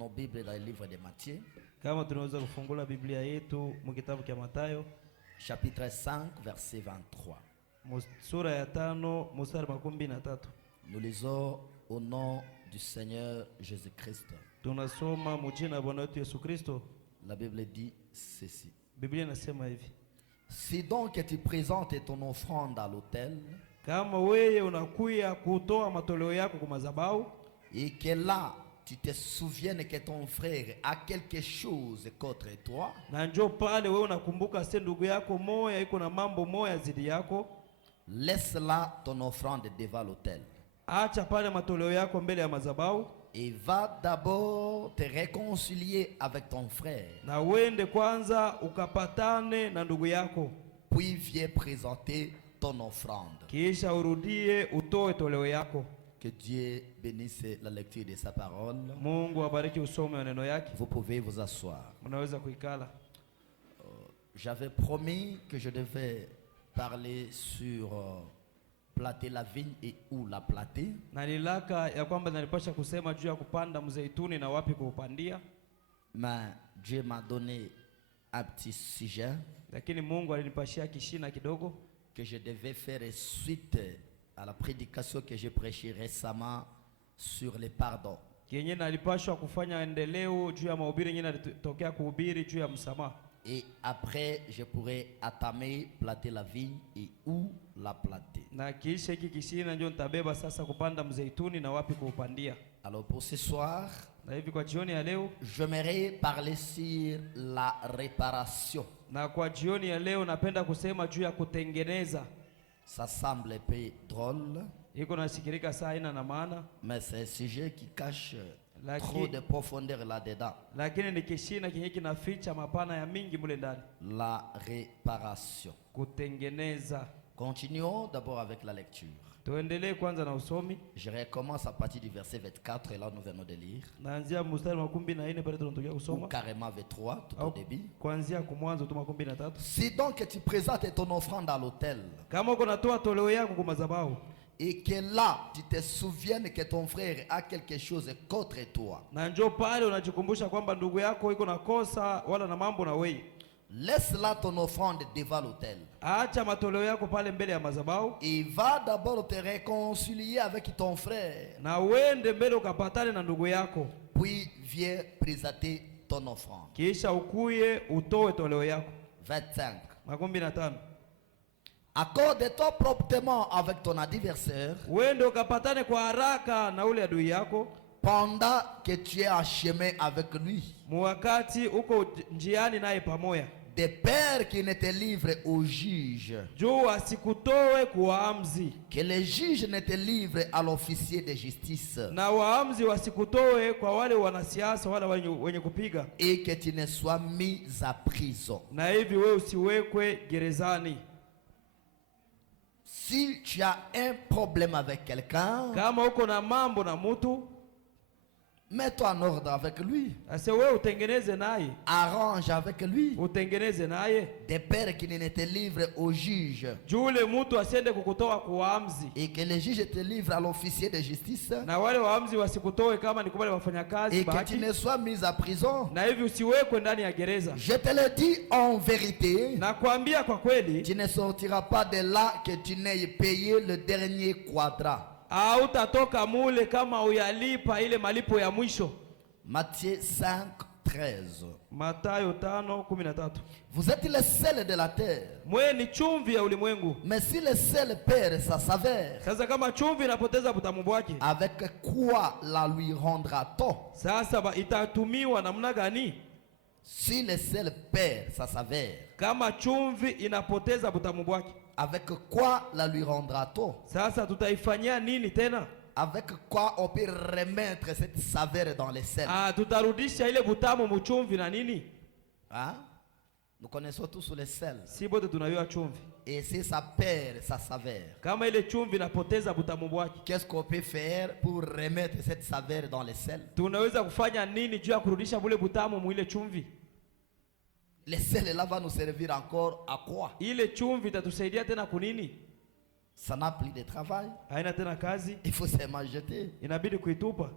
nos Bibles dans le livre de Matthieu, kama tunaweza kufungula Biblia yetu mu kitabu cha Mathayo chapitre 5 verset 23. sura ya 5 mstari wa 13. Nous lisons au nom du Seigneur Jésus-Christ. Tunasoma mu jina la Bwana wetu Yesu Kristo. La Bible dit ceci. Biblia inasema hivi: Si donc tu présentes ton offrande à l'autel, kama wewe unakuya kutoa matoleo yako kwa madhabahu, et que là tu te souviennes que ton frère a quelque chose contre toi, na njoo pale wewe unakumbuka se ndugu yako moya iko na mambo moya zidi yako, laisse là ton offrande devant l'autel. Acha pale matoleo yako mbele ya madhabahu, et va d'abord te réconcilier avec ton frère. Na uende kwanza ukapatane na ndugu yako. Puis viens présenter ton offrande. Kisha urudie utoe toleo yako. Que Dieu bénisse la lecture de sa parole. Mungu abariki usome maneno yake. Vous pouvez vous asseoir. Mnaweza kuikala. J'avais promis que je devais parler sur planter la vigne et où la planter. Nalilaka ya kwamba nalipasha kusema juu ya kupanda mzeituni na wapi kuupandia. Mais Dieu m'a donné un petit sujet. Lakini Mungu alinipashia kishina kidogo que je devais faire suite à la prédication que j'ai prêchée récemment sur le pardon. Kienye nalipashwa kufanya endeleo juu ya mahubiri yenyewe nalitokea kuhubiri juu ya msamaha. Et après je pourrais entamer planter la vigne et où la planter. Na kisha hiki kishina ndio nitabeba sasa kupanda mzeituni na wapi kuupandia. Alors pour ce soir, na hivi kwa jioni ya leo j'aimerais parler sur la réparation. Na kwa jioni ya leo napenda kusema juu ya kutengeneza. Ça semble un peu drôle, iko nasikirika saa ina na maana, mais c'est un sujet qui cache trop de profondeur là-dedans. Lakini ni kishina kinyi kinaficha mapana ya mingi mule ndani. La réparation. Kutengeneza. Continuons d'abord avec la lecture. Tuendelee kwanza na usomi. Je recommence à partir du verset 24 et là nous venons de lire. Naanzia mstari wa 14 pale tunatokea kusoma. Ou carrément 23 tout au début. Kuanzia kwa mwanzo tu 13. Si donc tu présentes ton offrande à l'autel, kama uko natoa toleo yako kwa madhabahu, et que là tu te souviennes que ton frère a quelque chose contre toi, na njoo pale unajikumbusha kwamba ndugu yako iko na kosa wala na mambo na wewe, laisse là ton offrande devant l'autel. Acha matoleo yako pale mbele ya madhabahu. Et va d'abord te réconcilier avec ton frère. Na uende mbele ukapatane na ndugu yako. Puis viens présenter ton offrande. Kisha ukuye utoe toleo yako. 25. 15. Accorde-toi promptement avec ton adversaire. Uende ukapatane kwa haraka na ule adui yako. Pendant que tu es en chemin avec lui. Wakati uko njiani naye pamoja. De peur qu'il ne te livre au juge. Juu asikutoe kwa waamuzi. Que le juge ne te livre à l'officier de justice. Na waamuzi wasikutoe kwa wale wanasiasa wala wenye kupiga. Et que tu ne sois mis à prison. Na hivi wewe usiwekwe gerezani. Si tu as un problème avec quelqu'un, kama uko na mambo na mtu, mets-toi en ordre avec lui. Ase wewe utengeneze naye. Arrange avec lui. Utengeneze naye. De peur qu'il ne te livre au juge. Jule mtu asiende kukutoa kwa waamuzi. Et que le juge te livre à l'officier de justice. Na wale waamuzi wasikutoe kama ni wale wafanyakazi. Et que tu ne sois mis à prison. Na hivi usiwekwe ndani ya gereza. Je te le dis en vérité. Na kuambia kwa kweli, tu ne sortiras pas de là que tu n'aies payé le dernier quadrat. Hautatoka mule kama uyalipa ile malipo ya mwisho. Matthieu 5:13. Mathayo 5:13. Vous êtes le sel de la terre. Mwe ni chumvi ya ulimwengu. Mais si le sel perd sa saveur, sasa kama chumvi inapoteza butamu bwake, avec quoi la lui rendra-t-on? Sasa itatumiwa namna gani? Si le sel perd sa saveur, kama chumvi inapoteza butamu bwake, avec quoi la lui rendra-t-on? Sasa tutaifanyia nini tena? Avec quoi on peut remettre cette saveur dans le sel? Tutarudisha ile butamu mchumvi na nini? Nous connaissons tous le sel. Si bote tunayua chumvi. Et si ça perd sa saveur, kama ile chumvi inapoteza butamu bwake, qu'est-ce qu'on peut faire pour remettre cette saveur dans le sel? Tunaweza kufanya nini juu ya kurudisha bule butamu mu ile chumvi? Le sel là va nous servir encore à quoi? Ile chumvi itatusaidia tena kunini? Ça n'a plus de travail. Haina tena kazi. Il faut seulement jeter. Inabidi kuitupa.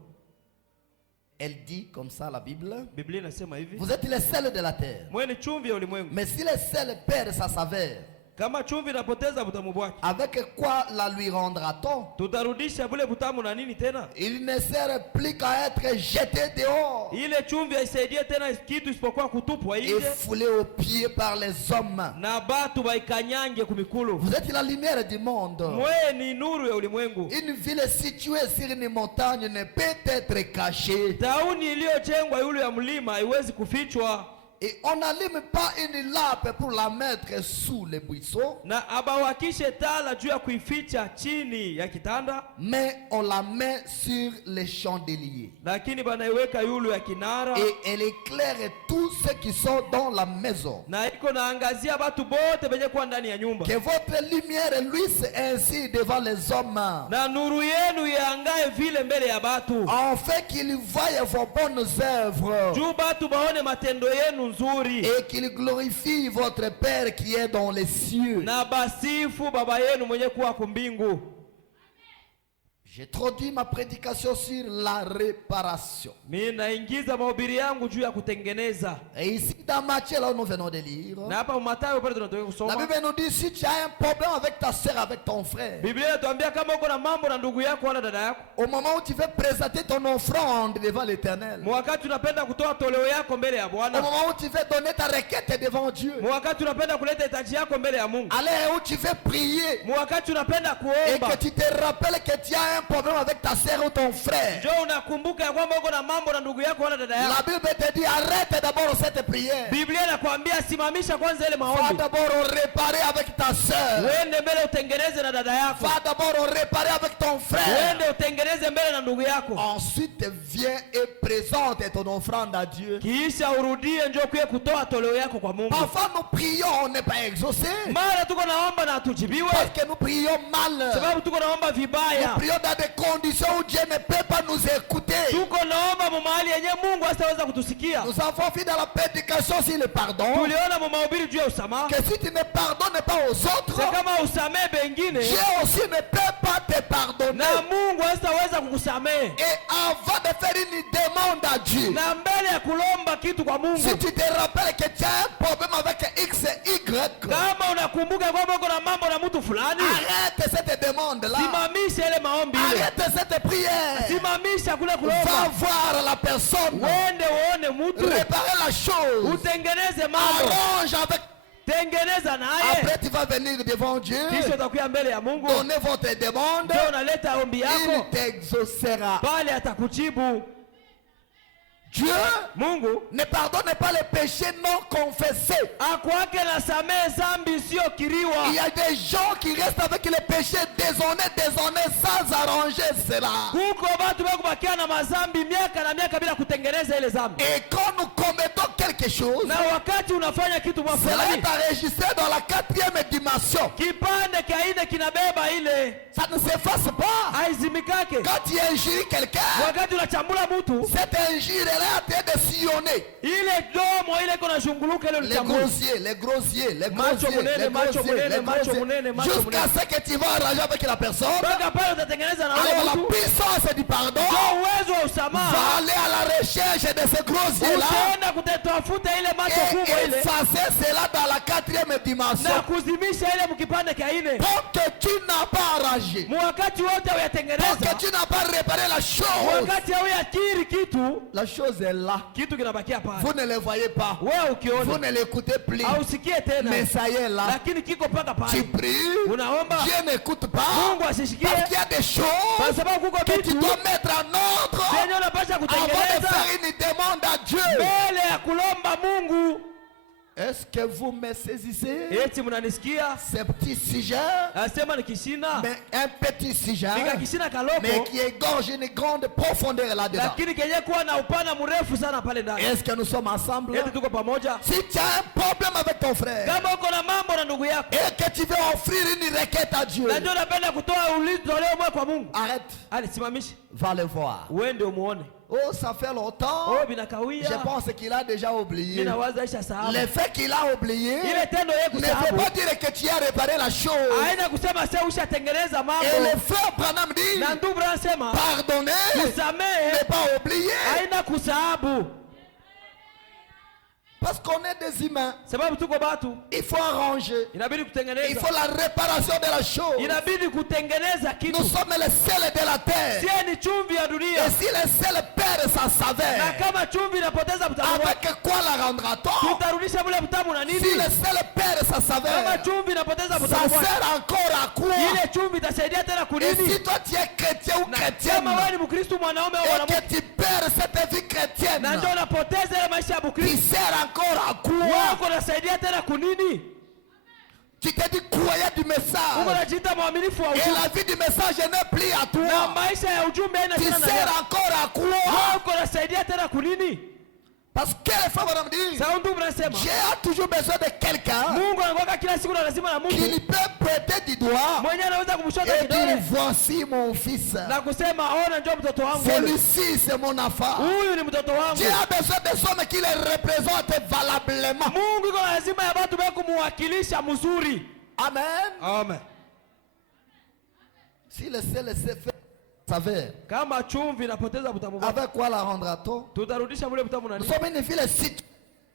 Elle dit comme ça la Bible. Biblia inasema hivi. Vous êtes les sels de la terre. Mwe ni chumvi ya ulimwengu. Mais si le sel perd sa saveur, Kama chumvi inapoteza butamu bwake, avec quoi la lui rendra-t-on? tutarudisha bule butamu na nini tena? Il ne sert plus qu'à être jeté dehors Ile chumvi haisaidie tena kitu isipokuwa kutupwa et nje foulé aux pieds par les hommes. na batu baikanyange kumikulu. Vous êtes la lumière du monde. Mwe ni nuru ya ulimwengu. Une ville située sur une montagne ne peut être cachée. Tauni iliyojengwa yule ya mlima haiwezi kufichwa. Et on n'allume pas une lampe pour la mettre sous les buissons, Na abawakishe tala juu ya kuificha chini ya kitanda, mais on la met sur les chandeliers. lakini banaiweka yulu ya kinara, Et elle éclaire tous ceux qui sont dans la maison. na iko naangazia batu bote benye kuwa ndani ya nyumba. Que votre lumière luise ainsi devant les hommes, Na nuru yenu iangae vile mbele ya batu, afin qu'ils voient vos bonnes œuvres juu batu baone matendo yenu nzuri, et qu'ils glorifient votre Père qui est dans les cieux. na basifu baba yenu mwenye kuwa kumbingu. J'ai traduit ma prédication sur la réparation. Mimi naingiza mahubiri yangu juu ya kutengeneza. Et ici dans Matthieu, là où nous venons de lire, Na hapa Mathayo pale tunatoka la kusoma, Bible nous dit si tu as un problème avec ta soeur, avec ton frère, Biblia inatuambia kama uko na mambo na ndugu yako wala dada yako, au moment où tu veux présenter ton offrande devant l'Éternel, mwakati unapenda kutoa toleo yako mbele ya au Bwana, moment où tu veux donner ta requête devant Dieu, mwakati unapenda kuleta hitaji yako mbele ya Mungu, à l'heure où tu veux prier mwakati unapenda et kuomba, que tu te rappelles que tu as un problème avec ta soeur ou ton frère, njoo unakumbuka ya kwamba uko na mambo na ndugu yako wala dada yako, la Bible te dit arrête d'abord cette prière. Biblia inakwambia simamisha kwanza ile Va maombi, d'abord réparer avec ta soeur. uende mbele utengeneze na dada yako, Va d'abord réparer avec ton frère. uende utengeneze mbele na ndugu yako, Ensuite, viens et présente ton offrande à Dieu. kisha urudie njoo kuye kutoa toleo yako kwa Mungu. Parfois, nous prions, on n'est pas exaucé. Mara tuko naomba na hatujibiwe, Parce que nous prions mal. sababu tuko naomba Nous vibaya, prions dans des conditions où Dieu ne peut pas nous écouter. tuko naomba mu mahali yenye Mungu hataweza kutusikia. Nous avons vu dans la prédication sur le pardon Tuliona mu mahubiri juu ya usamaha, que si tu ne pardonnes pas aux autres, na kama usamehe bengine Dieu aussi ne peut pas te pardonner. na Mungu hataweza kukusamehe. Et avant de faire une demande à Dieu, Na mbele ya kulomba kitu kwa si Mungu, tu te rappelles que tu as un problème avec X et Y, kama unakumbuka kwamba uko na mambo na mtu fulani, arrête cette demande-là. simamisha ile maombi ile, Arrête cette prière. simamisha kule Va kulomba, voir la personne. uende uone mtu, Réparer la chose. utengeneze mambo, Arrange avec. tengeneza naye, Après, tu vas venir devant Dieu. kisha utakuya mbele ya Mungu, Donnez votre demande. ndio unaleta ombi Il yako, t'exaucera. pale atakujibu. Dieu Mungu ne pardonne pas les péchés non confessés. akwake na samehe zambi Il isiyokiriwa. y a des gens qui restent avec les péchés déshonnés sans arranger cela. Kuko batu bekubakia na mazambi miaka na miaka bila kutengeneza ile zambi, Et quand nous commettons quelque chose, na wakati unafanya kitu mwa cela fulani, est enregistré dans la 4e dimension. kipande kaine kinabeba ile, Ça ne s'efface pas. haizimikake. Quand tu injures quelqu'un, Wakati unachambula mtu, cette injure-là est en train de sillonner. ile domo ile iko nashunguluka ile Les ulichambula, gros yeux, les gros yeux, les gros Macho yeux, munene, les gros macho yeux, munene, les gros macho yeux. munene, macho Jusqu'à munene. ce que tu vas arranger avec la personne. mpaka pale utatengeneza na Alors wewe la mtu, puissance du pardon ndio uwezo wa va usamaha. aller à la recherche de ces gros yeux-là Utaenda kutafuta ile macho kubwa et ile effacer cela dans la 4e dimension. na kuzimisha ile mkipande kaine, Tant que tu n'as pas arrangé, mwakati wote tant uyatengeneza, que tu n'as pas réparé la chose, wakati hauyakiri kitu, la chose est là. kitu kinabakia pale, Vous ne le voyez pas. wewe Vous ukiona ne l'écoutez plus. hausikie tena, Mais ça y est là. lakini kiko mpaka Tu pale. pries. Unaomba Dieu n'écoute pas. Mungu asishikie, Parce qu'il y a des kwa choses sababu kuko que tu vitu dois mettre en ordre zenye unapasha avant de kutengeneza faire une demande à Dieu. mbele ya kulomba Mungu. Est-ce que vous me saisissez? Eti mnanisikia? Ce petit sujet, Asema ni kishina, mais un petit sujet, nika kishina mais kaloko, qui égorge une grande profondeur là-dedans. lakini kenye kuwa na upana mrefu sana pale ndani. Est-ce que nous sommes ensemble? Eti tuko pamoja. Si tu as un problème avec ton frère Kama uko na mambo na ndugu yako et que tu veux offrir une requête à Dieu, na ndio unapenda kutoa ulizo leo mwe kwa Mungu, arrête, ali simamisha, va le voir. uende umuone. Oh, ça fait longtemps. Oh, binakawia. Je pense qu'il a déjà oublié. Mimi nawaza isha sahau. Le fait qu'il a oublié Ile tendo yeye ne kusahau. veut pas dire que tu as réparé la chose. Haina kusema sasa ushatengeneza mambo. Et le frère Branham dit, Na ndugu Branham sema, pardonner, kusamehe ne pas oublier. haina kusahau. Parce qu'on est des humains. Sababu tuko batu. Il faut arranger. Inabidi kutengeneza. Il faut la réparation de la chose. Inabidi kutengeneza kitu. Nous sommes les sels de la terre. Sie ni chumvi ya dunia. Et si le sel perd sa Na saveur, kama chumvi inapoteza utamu wake, avec quoi la rendra-t-on? tutarudisha mule utamu na nini? Si le sel perd sa saveur, Kama chumvi inapoteza ça utamu wake, sert encore à quoi? ile chumvi itasaidia tena Et kunini? si toi tu es chrétien ou Na chrétienne kama wewe ni Mkristo mwanaume au et mwanamke que tu perds cette vie chrétienne, na ndio unapoteza ile maisha ya qui Mkristo, sert encore à quoi? wako unasaidia tena kunini? Tu te dis croyant du Uko message unajiita mwaminifu wa et ujumbe, la vie du message n'est plus à na toi. maisha ya ujumbe haina Tu tena na sers wewe. encore à quoi? Wako unasaidia tena kunini? Parce que les femmes vont me dire, Sasa ndugu mnasema j'ai toujours besoin de quelqu'un Mungu anakuwa kila siku na lazima na qui Mungu lui peut prêter du doigt mwenyewe anaweza kumshota et dire kidole voici mon fils. na kusema ona njoo mtoto wangu, Celui-ci c'est mon enfant. huyu ni mtoto wangu. Dieu a besoin de hommes qui les représentent valablement. Mungu iko na lazima ya watu wa kumuwakilisha mzuri. Amen. Amen. Si le sel se fait saveur, Kama chumvi inapoteza utamu wake, avec quoi la rendra-t-on? tutarudisha mule utamu na Nous nini? sommes une ville située sur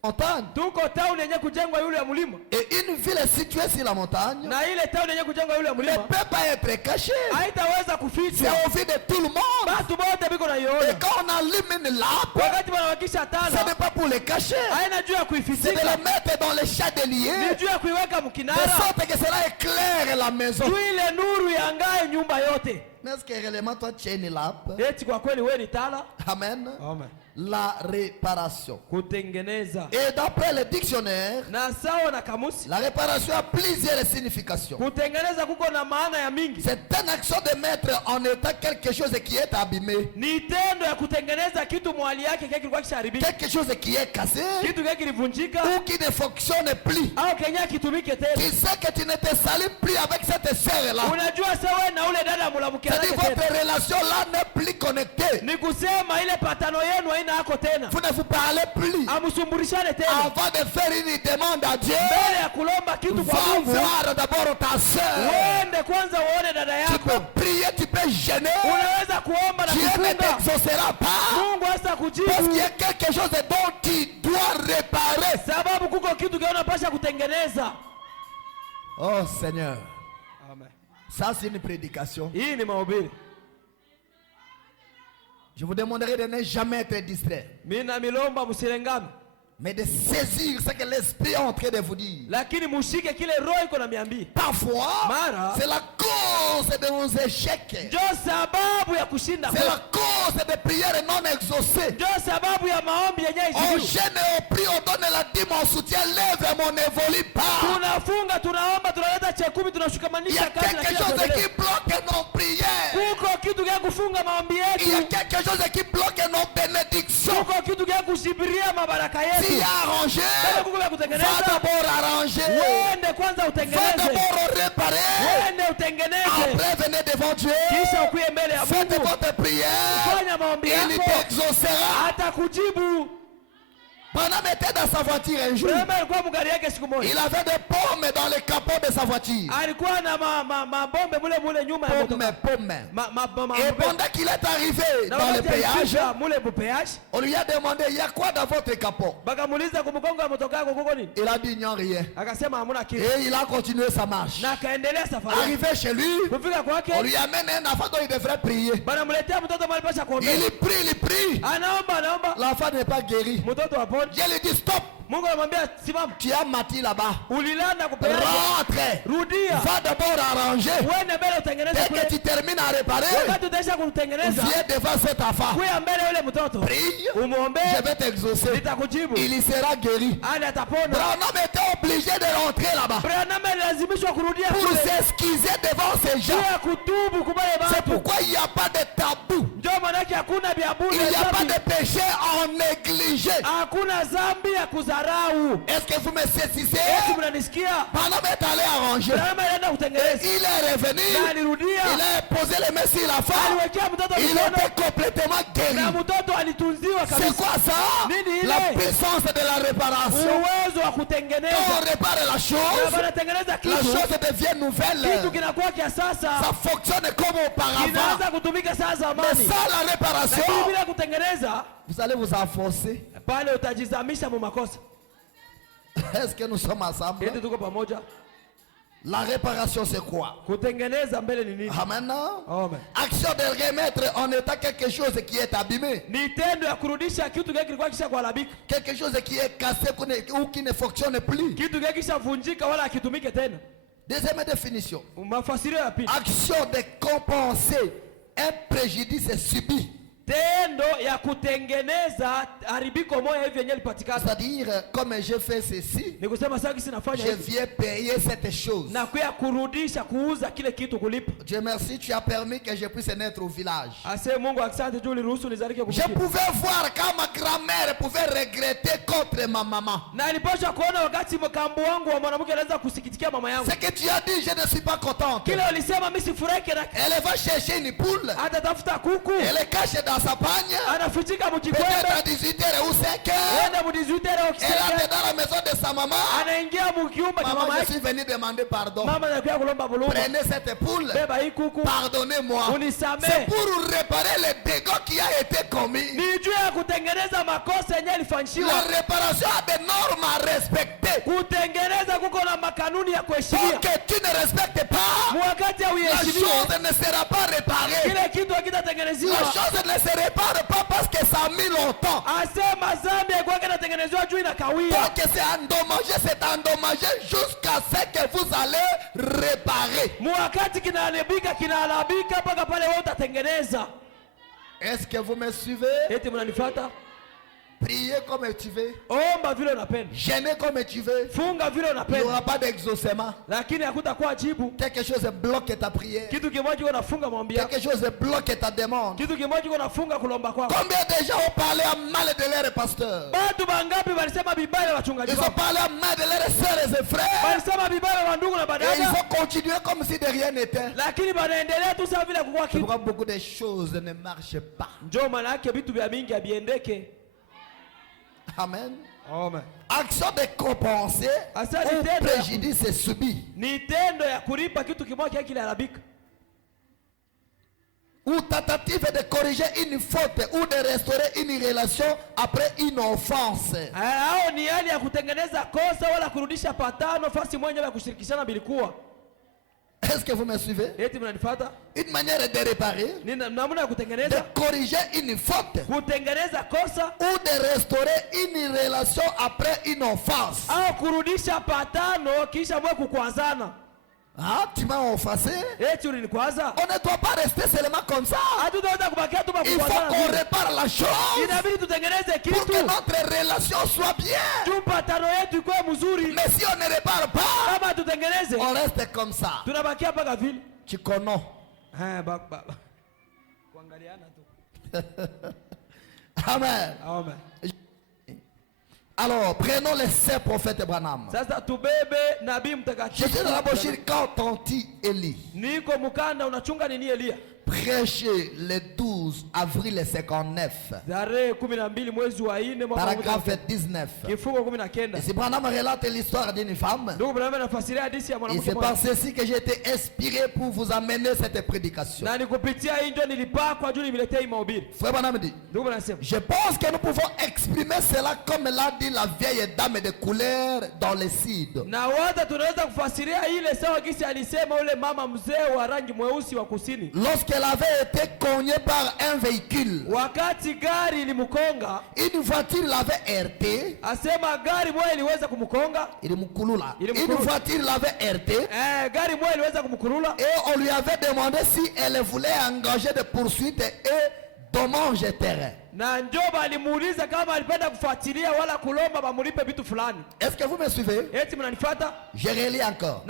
la montagne. Tuko town yenye kujengwa yule ya mlima, Et une ville située sur la montagne na ile town yenye kujengwa yule ya ne mlima peut pas être cachée. haitaweza C'est kufichwa, au vu de tout le monde. watu wote biko Et naiona. quand on allume une lampe, Wakati wanawakisha ce tala n'est pas pour les cacher, haina juu ya c'est de kuifichika, les mettre dans les ni chandeliers, juu ya kuiweka de mkinara, sorte que cela éclaire la maison. juu ile nuru yangae nyumba yote. Mais est-ce que réellement toi tu as une lampe? Eti kwa kweli wewe ni tala. Amen. Amen. La réparation. Kutengeneza Et d'après le dictionnaire, na sawa na kamusi, la réparation a plusieurs significations. kutengeneza kuko na maana ya mingi. C'est une action de mettre en état quelque chose qui est abîmé, Ni tendo ya kutengeneza kitu mwali yake kile kilikuwa kisharibika, quelque chose qui est cassé kitu kile kilivunjika ou qui ne fonctionne plus. au kenya kitumike tena. Tu sais que tu ne te salis plus avec cette sœur-là. Unajua sawa na ule dada mulamuke C'est-à-dire yake votre tena, relation là n'est plus connectée. ni kusema ile patano yenu haina yako tena, Vous ne vous parlez plus. amusumburishane tena. Avant de faire une demande à Dieu, Mbele ya kulomba kitu kwa va Mungu, voir d'abord ta sœur. uende kwanza uone dada Tu yako. peux prier, tu peux jeûner. Unaweza kuomba na Dieu ne kufunga, t'exaucera pas. Mungu hasa Parce kujibu, qu'il y a quelque chose dont tu dois réparer. sababu kuko kitu kile unapasha kutengeneza. Oh Seigneur, Amen. ça c'est une prédication. Hii ni mahubiri. Je vous demanderai de ne jamais être distrait, Mina milomba msirengame, mais de saisir ce que l'Esprit est en train de vous dire. lakini mushike kile roho iko na miambii. Parfois, Mara. c'est la cause de nos échecs. Ndio sababu ya kushinda C'est la kwetu. cause de prières non exaucées. Ndio sababu ya maombi yenye On ijibiwa. gêne et on prie, on donne la dîme, on soutient l'œuvre, mais on n'évolue pas. Tunafunga, tunaomba, tunaleta chekumi, Il y a tunashukamanisha kazi na quelque kila chose kitu. qui bloque nos prières. Kuko kitu kya kufunga maombi Il y a yetu. quelque chose qui bloque nos bénédictions. Kuko kitu kya kushibiria mabaraka Si yetu. arrangé, Kama kuko vya va kutengeneza, d'abord arranger. uende kwanza Va utengeneze. d'abord réparer. Uende utengeneze. Après, venez devant Dieu. Kisha ukuye mbele ya Faites Mungu. votre prière. Fanya maombi Il yako. t'exaucera. Atakujibu. Branham était dans sa voiture un jour. Brema alikuwa mgari yake siku moja. Il avait des pommes dans le capot de sa voiture. Alikuwa na mabombe mule nyuma ya motoka. Pommes. Et Pombe. pendant qu'il est arrivé Na dans le wakati péage, alifika mule bupeage, on lui a demandé, il y a quoi dans votre capot? bakamuuliza kumkongo ya motoka yako kuko nini? Il a dit, non, rien. Akasema hamuna kitu. Et il a continué sa marche. Na akaendelea safari yake. Arrivé chez lui, Kufika kwake, on lui amène un enfant dont il devrait prier. banamletea mtoto mahali pasha kuombea. Il prie. Anaomba. L'enfant n'est pas guéri. Mtoto apone. Dieu lui dit, stop. Mungu anamwambia simama. Tu as mati là-bas. Ulilanda kupeana. Rentre. Rudia. Va d'abord arranger. Uende mbele utengeneze Dès kule. que tu termines à réparer, Wakati utaisha kutengeneza, viens devant cet enfant. kuya mbele yule mtoto. Prie. Umuombe. Je vais t'exaucer. Nitakujibu. Il y sera guéri. Hadi atapona. Branham était obligé de rentrer là-bas Branham alilazimishwa kurudia pour kule. s'excuser devant ces gens. Kuya kutubu kubale C'est watu. pourquoi il n'y a pas de tabou. Ndio manake hakuna vya bure. Il n'y a pas de péché en négligé. Hakuna dhambi ya kudharau. Est-ce que vous me saisissez? Mnanisikia? Pendant est allé arranger. Il est revenu. Il a posé les mains sur la femme. Il était complètement guéri. C'est quoi ça? La puissance de la réparation. Quand on répare la chose devient nouvelle. Ça fonctionne comme auparavant. Mais sans la réparation, vous allez vous enfoncer. Est-ce que nous sommes ensemble? La réparation c'est quoi? Amen. Action de remettre en état quelque chose qui est abîmé. Quelque chose qui est cassé ou qui ne fonctionne plus. Deuxième définition. Action de compenser un préjudice subi. C'est-à-dire, comme j'ai fait ceci, je viens payer cette chose. Dieu merci, tu as permis que je puisse naître au village. Je pouvais voir quand ma grand-mère pouvait regretter contre ma maman. Ce que tu as dit, je ne suis pas contente. Elle va chercher une poule. Elle est cachée dans sa pagne. Peut-être à 18h ou 5h. Elle est dans la maison de sa maman. Maman, je suis venu demander pardon. Prenez cette poule. Pardonnez-moi. C'est pour réparer les dégâts qui a été commis. La réparation a des normes à respecter. Pour que tu ne respectes pas, la chose ne sera pas réparée. La chose ne se répare pas parce que ça a mis longtemps. Pour que c'est endommagé jusqu'à ce que vous allez réparer. Est-ce que vous me suivez? Priez comme tu veux. Gêner comme tu veux. Il n'y aura pas d'exaucement. Quelque chose bloque ta prière. Quelque chose bloque ta demande. Combien de gens ont parlé à mal de leur pasteur? Ils ont parlé à mal de leurs sœurs et frères. Et ils ont continué comme si de rien n'était. Pourquoi beaucoup de choses ne marchent pas? Amen. Amen. Action de compenser un préjudice subi. Ou tentative de corriger une faute ou de restaurer une relation après une offense. Est-ce que vous me suivez? Une manière de réparer, de corriger une faute ou de restaurer une relation après une offense. Ah, tu m'as offensé. On ne doit pas rester seulement comme ça. Il faut qu'on répare la chose pour que notre relation soit bien. Mais si on ne répare pas, on reste comme ça. Tu connais. Amen. Amen. Alors, prenons les 7 prophètes Branham. Je suis dans la brochure quand Tanti Eli. Prêché le 12 avril 59. Paragraphe 19. Ici Branham relate l'histoire d'une femme. Et c'est par ceci que j'ai été inspiré pour vous amener cette prédication. Frère Branham dit, je pense que nous pouvons exprimer cela comme l'a dit la vieille dame de couleur dans le Cid. Lorsqu'elle avait été cognée par un véhicule, une voiture l'avait heurté. Une voiture l'avait heurté. Et on lui avait demandé si elle voulait engager des poursuites et dommages terrain. Est-ce que vous me suivez? Je relis encore.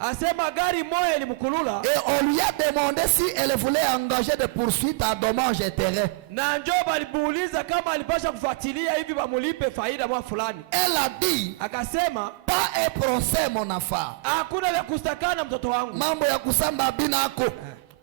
asema gari moja ilimkulula. Et on lui a demandé si elle voulait engager des poursuites à dommages et intérêts. Na njoo alimuuliza kama alipasha kufuatilia hivi bamulipe faida mwa fulani. Elle a dit, akasema, pas un procès mon enfant. Hakuna vya kustakana mtoto wangu. Mambo ya kusamba binako.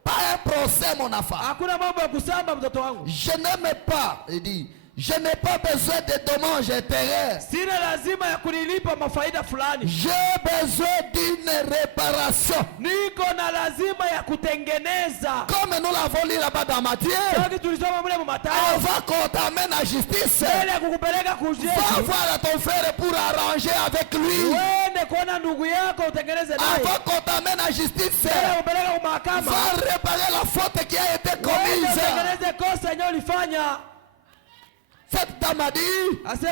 Pas un procès mon enfant. Hakuna mambo ya kusamba mtoto wangu. Je n'aime pas, il dit. Je n'ai pas besoin de dommages et intérêts. Sina lazima ya kunilipa mafaida fulani. J'ai besoin d'une réparation. Niko na lazima ya kutengeneza. Comme nous l'avons lu là-bas dans Matthieu. On va qu'on t'amène à justice. Va voir ton frère pour arranger avec lui. Avant qu'on t'amène à justice, va réparer la faute qui a été commise. Cette dame a dit, je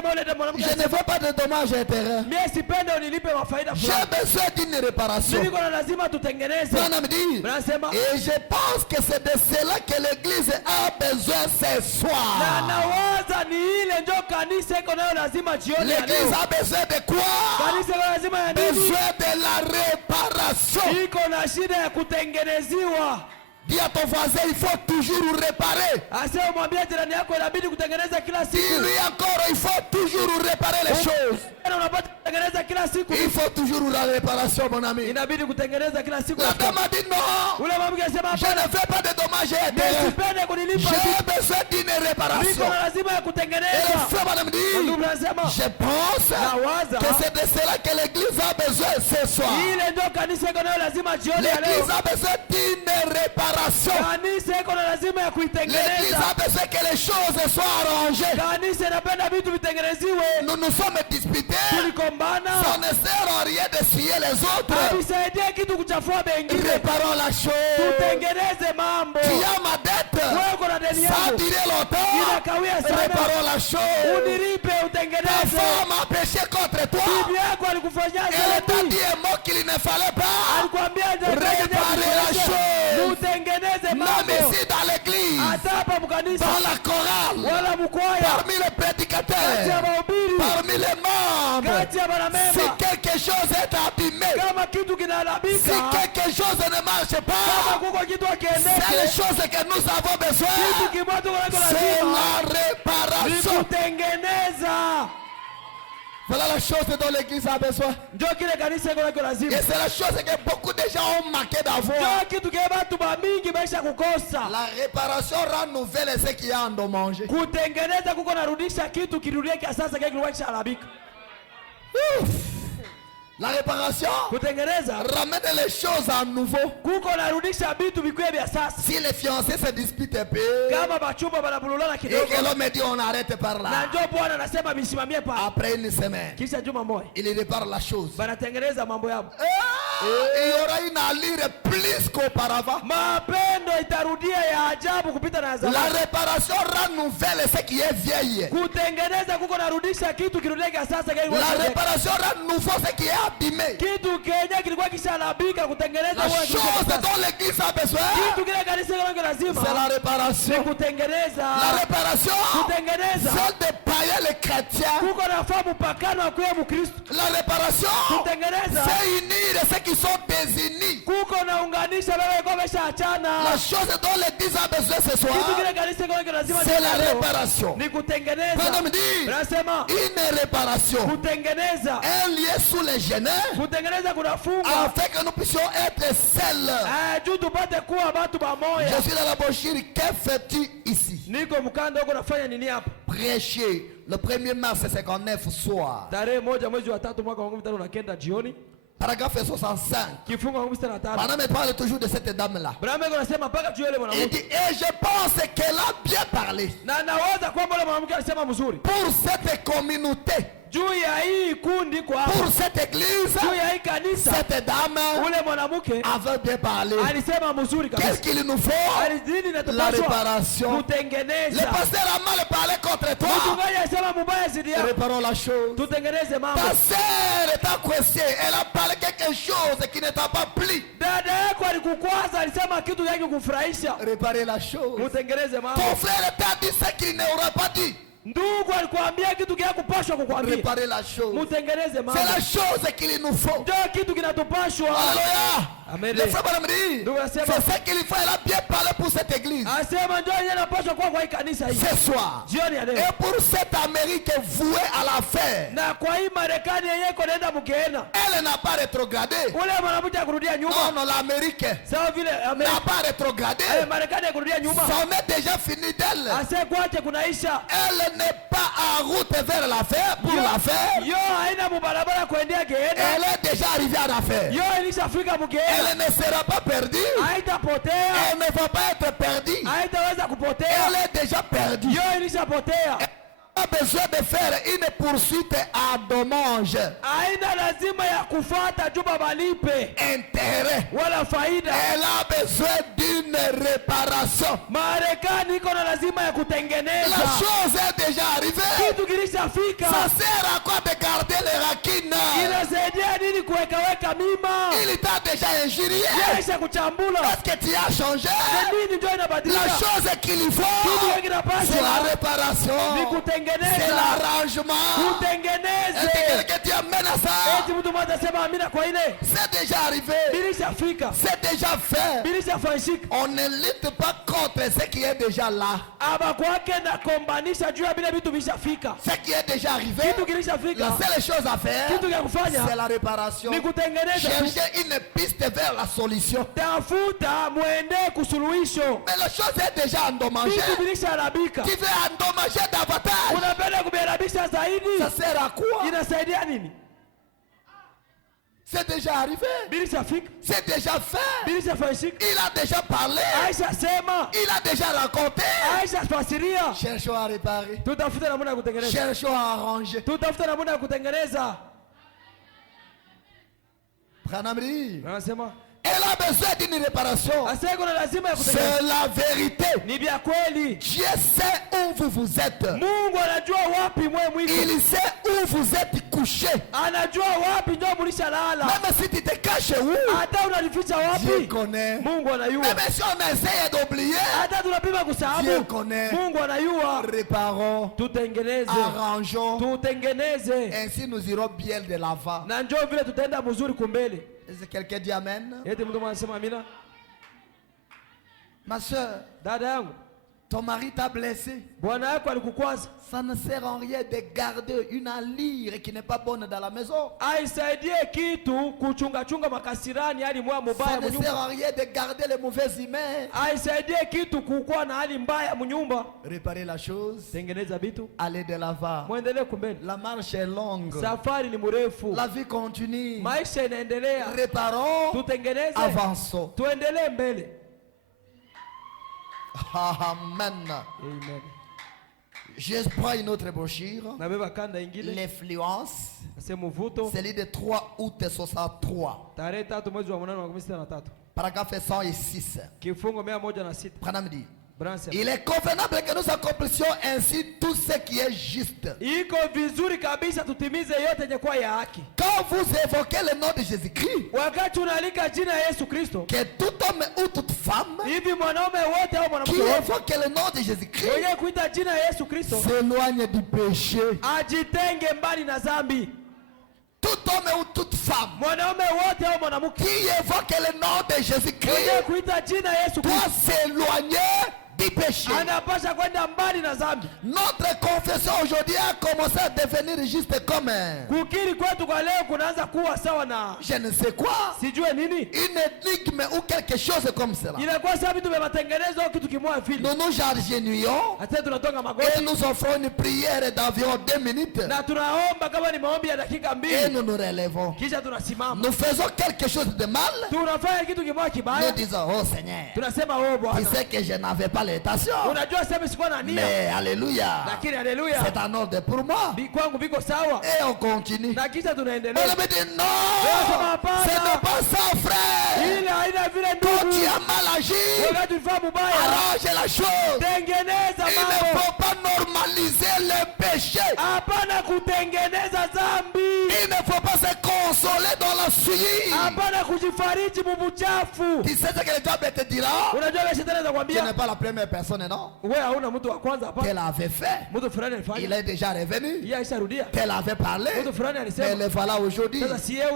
ne veux pas de dommages et intérêts. J'ai besoin d'une réparation. Madame dit, et je pense que c'est de cela que l'église a besoin ce soir. L'église a besoin de quoi? Besoin de la réparation. Dis à ton voisin, il faut toujours réparer. Dis-lui encore, il faut toujours réparer les choses. Il faut toujours la réparation, mon ami. La dame a dit non. Je ne fais pas de dommages et intérêts. J'ai besoin d'une réparation. Et le frère madame dit, je pense que c'est de cela que l'église a besoin ce soir. L'église a besoin d'une réparation. L'église a besoin que les choses soient arrangées. Nous nous sommes disputés. Ça ne sert à rien d'essuyer les autres. Réparons la chose. Tu as ma dette. Ça a duré longtemps. Réparons la chose. Ta femme a péché contre toi. Elle t'a dit un mot qu'il ne fallait pas. Réparer la chose. Même ici dans l'église, dans la chorale, parmi les prédicateurs, parmi les membres, si quelque chose est abîmé, si quelque chose ne marche pas, c'est les choses que nous avons besoin, c'est la réparation. Voilà la chose dont l'église a besoin. Et c'est la chose que beaucoup de gens ont manqué d'avoir. La réparation rend nouvelle ce qui a endommagé. La réparation ramène les choses à nouveau. Si les fiancés se disputent un peu et que l'homme dit on arrête par là, après une semaine il répare la chose. Il y aura une allure plus qu'auparavant. La réparation rend nouvelle ce qui est vieille. La réparation rend nouveau ce qui est abîmé. La chose dont l'église a besoin, c'est la réparation. La réparation, celle de païens les chrétiens. La réparation, c'est unir ceux qui sont désunis. La chose dont l'église a besoin ce soir, c'est la réparation. Madame dit, une réparation, un lieu sous les genoux, afin que nous puissions être seuls. Je suis dans la brochure. Que fais-tu ici? Prêcher le 1er mars 59 soir. Paragraphe 65. Madame me parle toujours de cette dame-là. Il dit, et je pense qu'elle a bien parlé pour cette communauté. Pour cette église, cette dame avait bien parlé. Qu'est-ce qu'il nous faut? La réparation. Le pasteur a mal parlé contre toi. Réparons la chose. Ta sœur t'a coincé. Elle a parlé quelque chose qui ne t'a pas plu. Réparer la chose. Ton frère t'a dit ce qu'il n'aurait pas dit. Ndugu alikwambia kitu kia kupashwa kukwambia. Réparer la chose. Mutengeneze mambo. C'est la chose qu'il nous faut. Ndio kitu kinatupashwa. Alléluia. Amen. Les frères me disent, c'est ça qu'il faut. Elle a bien parlé pour cette église. Asema ndio yeye anapashwa kwa hii kanisa hii. Ce soir. Jioni ya leo. Et pour cette Amérique vouée à la fin. Na kwa hii Marekani yeye konaenda mgeena. Elle n'a pas rétrogradé. Ule mwanamke akurudia nyuma. Non, non, l'Amérique Sawa vile Amerika n'a pas rétrogradé. Marekani akurudia nyuma. Ça m'est déjà fini d'elle. Ase kwache kunaisha. Elle n'est pas en route vers la fin pour la fin. Yo haina mubarabara kuendea geena. Elle est déjà arrivée à la fin. Yo ilishafika mgeena. Elle ne sera pas perdue. Haitapotea. Elle ne va pas être perdue. Haitaweza kupotea. Elle est déjà perdue. Yo ilishapotea. Elle a besoin de faire une poursuite à dommage. Haina lazima ya kufuata juba balipe Intérêt. wala faida. Elle a besoin d'une réparation. Marekani iko na lazima ya La kutengeneza. chose est déjà arrivée. Kitu kilishafika. Ça sert à quoi de garder les raquines? Inasaidia nini kuweka mima? Il t'a déjà injurié. Yesha kuchambula. Est-ce que tu as changé? Nini ndio inabadilika? La chose qu'il faut, Kitu kinapaswa c'est la réparation. ni kutengeneza. C'est l'arrangement. Kutengeneze. Est-ce que tu amènes à ça? Eti mtu mmoja sema amina kwa ile. C'est déjà arrivé. Bilishafika. C'est déjà fait. Bilishafanyika. On ne lutte pas contre ce qui est déjà là. Aba kwake na kombanisha juu ya bila vitu vishafika. Ce qui est déjà arrivé. Kitu kilishafika. La seule chose à faire, Kitu ya kufanya c'est la réparation. ni kutengeneza. Chercher une piste vers la solution. Tafuta muende kusuluhisho. Mais la chose est déjà endommagée. Vitu vilisharabika. Tu veux endommager davantage. Unapenda kubiharabisha zaidi. Ça sert à quoi? Inasaidia nini? C'est déjà arrivé. Bilishafika. C'est déjà fait. Bilishafanyika. Il a déjà parlé. Aisha sema. Il a déjà raconté. Aisha fasiria. Cherchons à réparer. Tutafuta namna ya kutengeneza. Cherchons à arranger. Tutafuta namna ya kutengeneza. Branham dit, Anasema elle a besoin d'une réparation. aseko na lazima ya kutengeneza. C'est la vérité. Ni vya kweli. Dieu sait où vous êtes. Mungu anajua wapi mwe mwiko. Il sait où vous êtes couché. Anajua wapi ndio mlishalala. Même si tu te caches où, Hata unalificha Dieu wapi? connaît. Mungu anayua. Même si on essaye d'oublier, Hata tunapima Dieu kusahau. connaît. Mungu anayua. Réparons, Tutengeneze. arrangeons. Tutengeneze. Ainsi nous irons bien de l'avant. Na njoo vile tutaenda mzuri kumbele. Est-ce que quelqu'un dit amen? Eti mtu anasema amina. Ma soeur, Dada yangu, ton mari t'a blessé. bwana yako alikukwaza. Ça ne sert en rien de garder une allure qui n'est pas bonne dans la maison. Aisaidie kitu kuchunga makasirani hali mwa Ça mubaya ne sert mnyumba. en rien de garder les mauvaises humains. Aisaidie kitu kukuwa na hali mbaya mnyumba. Réparer la chose, Tengeneza vitu. aller de l'avant. Muendelee kumbele. La marche est longue. Safari ni mrefu. La vie continue. Maisha inaendelea. Réparons, Tutengeneze. avançons. Tuendelee mbele. Amen. Amen. Je prends une autre brochure. Nabeba kanda ingine. L'influence. C'est mvuto. C'est le 3 août 63. Tarehe 3 mwezi wa 8 mwaka 63. Paragraphe 106. Kifungo 106. Branham dit, Branham. il est convenable que nous accomplissions ainsi tout ce qui est juste. Iko vizuri kabisa tutimize yote yenye kwa ya haki. Quand vous évoquez le nom de Jésus-Christ, Wakati unalika jina ya Yesu Kristo, que tout homme ou toute femme hivi mwanaume wote au qui mwanamke wote évoque le nom de Jésus-Christ mwenye kuita jina ya Yesu Kristo s'éloigne du péché. ajitenge mbali na dhambi. Tout homme ou toute femme Mwanaume wote au mwanamke qui évoque le nom de mwenye Jésus-Christ kuita jina ya Yesu doit Kristo s'éloigner du péché. anapasha kwenda mbali na dhambi. Notre confession aujourd'hui a commencé à devenir juste comme Kukiri kwetu kwa leo kunaanza kuwa sawa na je ne sais quoi, sijue nini, une énigme ou quelque chose comme cela. inakuwa sawa vitu vya matengenezo au kitu kimoja vile. Nous nous agenouillons Hata tunatonga et magoti nous offrons une prière d'environ 2 minutes na tunaomba kama ni maombi ya dakika et mbili, nous nous relevons. kisha tunasimama. Nous faisons quelque chose de mal. Tunafanya kitu kimoja Nous kibaya, disons, oh Seigneur, tunasema oh tu Bwana, sais que je n'avais pas l'intention. unajua sema sikuwa na nia, Mais alléluia, lakini haleluya c'est un ordre pour moi. kwangu biko sawa, Et on continue. na kisha On tunaendelea. me dit non, hapana. ce n'est pas ça, frère. Ile haina vile Quand ndugu, tu as mal agi, wakati ulifanya mubaya, arrange la chose. tengeneza Il ne mambo. faut pas normaliser le péché. Hapana kutengeneza dhambi. Il ne faut pas se consoler dans la souillure. Hapana kujifariji mubuchafu. Tu sais ce que le diable te dira? Unajua vile shetani anakuambia? Tu n'es pas la première personne, non? Wewe hauna mtu wa kwanza hapa. Qu'elle avait fait. Mtu fulani alifanya. Il est déjà revenu. Yeye alisharudia. Qu'elle avait parlé. Mtu fulani alisema. Mais le voilà aujourd'hui.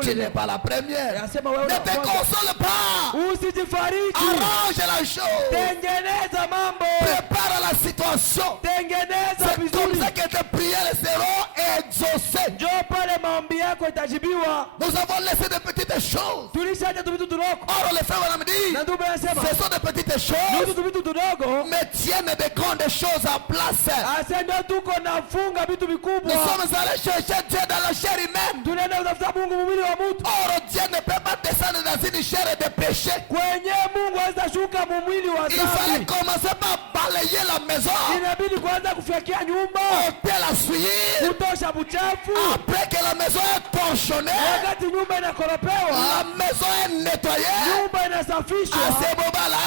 Tu n'es pas la première. Anasema wewe ne te console pas. Usijifariji. Arrange la chose. Tengeneza mambo. Prépare la situation. Tengeneza vizuri. C'est comme ça que tes prières seront exaucées. Njoo pale maombi yako itajibiwa. Nous avons laissé de petites choses. Tulishaje tu vitu tudogo. Or le frère me dit, na ndugu anasema ce sont de petites choses. Ni vitu tudogo. Mais tiennent de grandes choses en place. Asema tuko nafunga vitu vikubwa. Nous sommes allés chercher Dieu dans la chair humaine. Tunaenda kutafuta Mungu mwili wa mtu. Or Dieu ne peut pas descendre dans une chair de péché. Kwenye Mungu hawezi shuka mwili wa dhambi. Il fallait commencer par balayer la maison. Inabidi kwanza kufyakia nyumba. Ôter la souillure. Kutosha buchafu. Après que la maison est torchonnée. Wakati nyumba inakoropewa. La maison est nettoyée. Nyumba inasafishwa. À ce moment-là,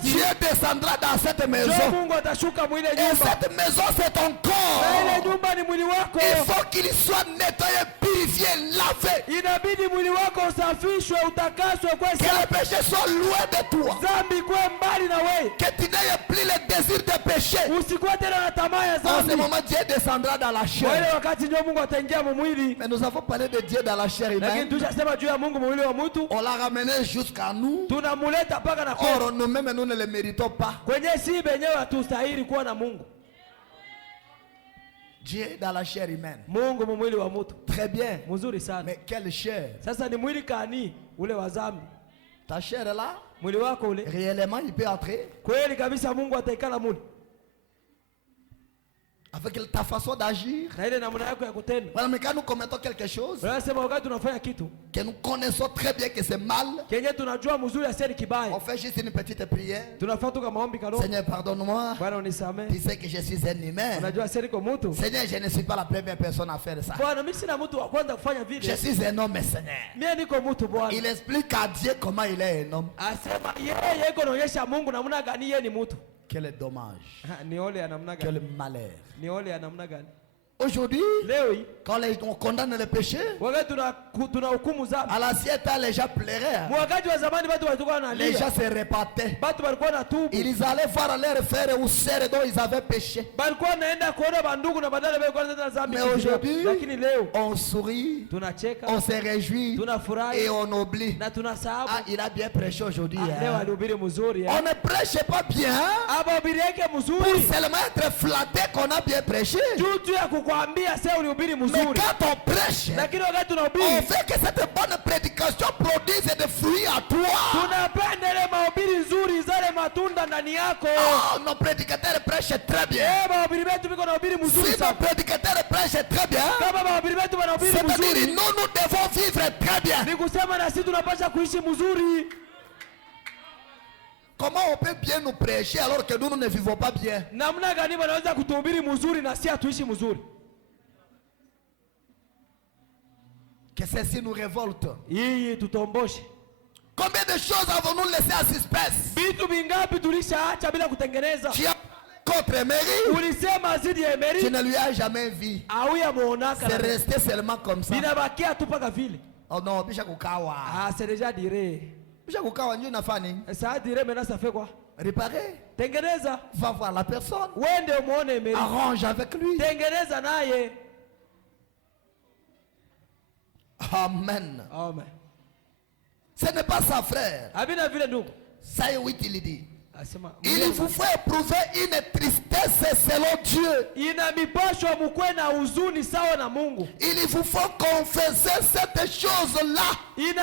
Dieu descendra dans cette maison. Mungu atashuka mwile nyumba. Et cette maison c'est ton corps. Ile nyumba ni mwili wako. Il faut qu'il soit nettoyé, purifié, lavé. Inabidi mwili wako usafishwe, utakaswe kwa que le péché soit loin de toi. Dhambi kwa mbali na wewe. Que tu n'aies plus le désir de péché. Usikuwe tena na tamaa ya dhambi. En ce moment Dieu descendra dans la chair. Ile wakati ndio Mungu ataingia mwili. Mais nous avons parlé de Dieu dans la chair humaine. Lakini tunasema juu ya Mungu mwili wa mtu. On l'a ramené jusqu'à nous. Tunamuleta paka na kwa. Or nous-mêmes nous ne le méritons pas. Kwenye si benyewe hatustahili kuwa na Mungu. Dieu dans la chair humaine. Mungu mwili wa mtu. Très bien. Mzuri sana. Mais quelle chair? Sasa ni mwili kani ule wa dhambi. Ta chair est là. Mwili wako ule. Réellement il peut entrer. Kweli kabisa Mungu ataikala mule. Avec ta façon d'agir. Voilà, mais quand nous commettons quelque chose que nous connaissons très bien que c'est mal, on fait juste une petite prière. Seigneur, pardonne-moi. Tu sais que je suis un humain. Seigneur, je ne suis pas la première personne à faire ça. Je suis un homme, Seigneur. Il explique à Dieu comment il est un homme. Quel dommage. Quel malheur. Aujourd'hui, quand on condamne le péché, à la sieste, les gens pleuraient. Les gens se répartaient. Ils allaient voir leurs frères ou sœurs dont ils avaient péché. Mais aujourd'hui, on sourit, on se réjouit et on oublie. Ah, il a bien prêché aujourd'hui. On ne prêche pas bien pour seulement être flatté qu'on a bien prêché. Mais quand on prêche, on veut que cette bonne prédication produise des fruits à toi. Oh, nos prédicateurs prêchent très bien. Si nos prédicateurs prêchent très bien, c'est-à-dire nous devons vivre très bien. Comment on peut bien nous prêcher alors que nous ne vivons pas bien? Que ceci nous révolte. Combien de choses avons-nous laissé en suspens? Tu as contre Mary, tu ne lui as jamais vu. C'est resté seulement comme ça. Oh non, c'est déjà diré. Ça a diré, maintenant ça fait quoi? Réparer. Va voir la personne. Arrange avec lui. Amen. Amen. Ce n'est pas ça, frère. Ça est, oui, il dit. Il vous faut éprouver une tristesse selon Dieu. Il vous faut confesser cette chose-là. Tu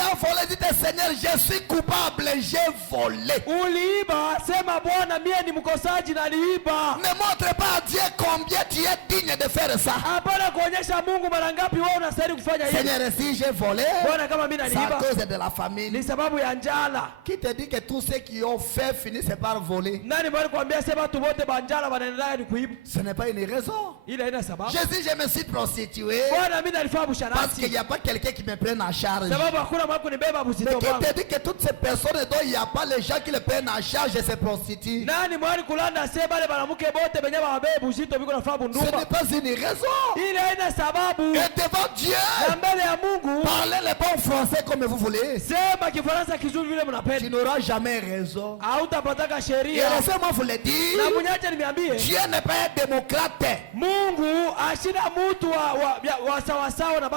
as volé, dit Seigneur, je suis coupable, j'ai volé. Ne montre pas à Dieu combien tu es digne de faire ça. Seigneur, si j'ai volé, c'est à cause de la famine. Qui te dit que tous ceux qui ont fait finissent par voler? Ce n'est pas une raison. Jésus, je me suis prostitué parce qu'il n'y a pas quelqu'un qui me prenne en charge. Mais qui te dit que toutes ces personnes dont il n'y a pas les gens qui les prennent en charge se prostituent? Ce n'est pas une raison. Et devant Dieu, parlez le bon français comme vous voulez. Tu n'auras jamais raison. Et laissez-moi vous le dire, Dieu n'est pas un démocrate.